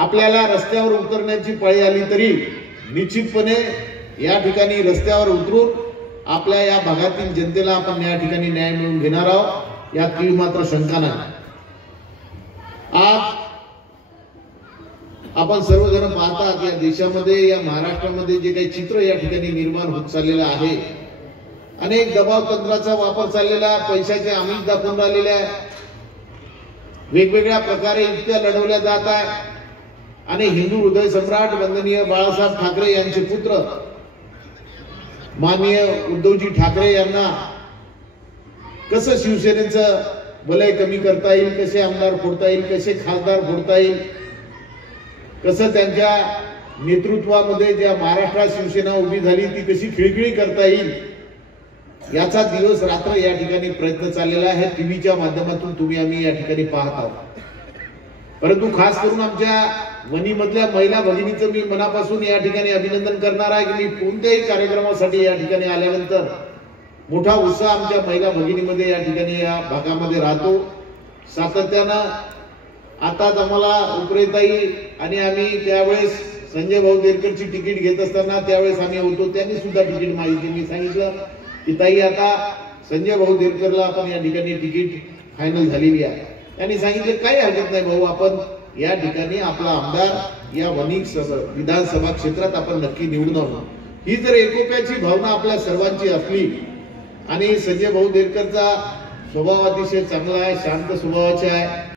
आपल्याला रस्त्यावर उतरण्याची पाळी आली तरी निश्चितपणे या ठिकाणी रस्त्यावर उतरून आपल्या या भागातील जनतेला आपण या ठिकाणी न्याय मिळवून घेणार आहोत, यात तीळ मात्र शंका नाही। आज आपण सर्वजण पाहतात या देशामध्ये, या महाराष्ट्रामध्ये जे काही चित्र या ठिकाणी निर्माण होत चाललेलं आहे, अनेक दबाव तंत्राचा वापर चाललेला, पैशाचे आमिष दाखवून राहिलेले आहे, वेगवेगळ्या प्रकारे युक्त्या लढवल्या जात आहे आणि हिंदू हृदय सम्राट वंदनीय बाळासाहेब ठाकरे यांचे पुत्र माननीय उद्धवजी ठाकरे यांना कसं शिवसेनेचं वलय कमी करता येईल, कसे आमदार फोडता येईल, कसे खासदार फोडता येईल, कसं त्यांच्या नेतृत्वामध्ये ज्या महाराष्ट्रात शिवसेना उभी झाली ती कशी खिळखिळी करता येईल, याचा दिवस रात्र या ठिकाणी प्रयत्न चाललेला आहे। टीव्हीच्या माध्यमातून तुम्ही आम्ही या ठिकाणी पाहत आहोत। परंतु खास करून आमच्या वणीमधल्या महिला भगिनीचं मी मनापासून या ठिकाणी अभिनंदन करणार आहे की मी कोणत्याही कार्यक्रमासाठी या ठिकाणी आल्यानंतर मोठा उत्साह आमच्या महिला भगिनीमध्ये या ठिकाणी या भागामध्ये राहतो। सातत्यानं आताच आम्हाला उपरेताई आणि आम्ही त्यावेळेस संजय भाऊ देरकरची तिकीट घेत असताना त्यावेळेस आम्ही होतो, त्यांनी सुद्धा तिकीट मागितली। मी सांगितलं की ताई आता संजय भाऊ देरकरला आपण या ठिकाणी तिकीट फायनल झालेली आहे। त्यांनी सांगितलं काही हरकत नाही भाऊ, आपण या ठिकाणी आपला आमदार या वणी विधानसभा क्षेत्रात आपण नक्की निवडून आणू। ही जर एकोप्याची भावना आपल्या सर्वांची असली आणि संजय भाऊ देरकरचा स्वभाव अतिशय चांगला आहे, शांत स्वभावाचा आहे,